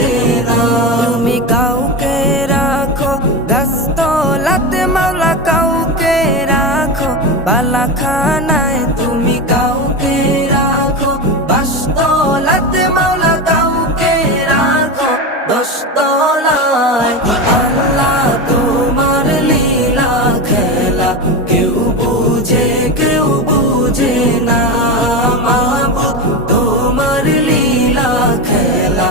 বুঝে না। তুমি কাউকে রাখো গাছতলাতে মাওলা, কাউকে রাখো বালাখানায়। তুমি কাউকে রাখো বাসতলাতে মাওলা, কাউকে রাখো দশতলায়। আল্লাহ তোমার লীলা খেলা কেউ বুঝে না। মাবুদ তোমার লীলা খেলা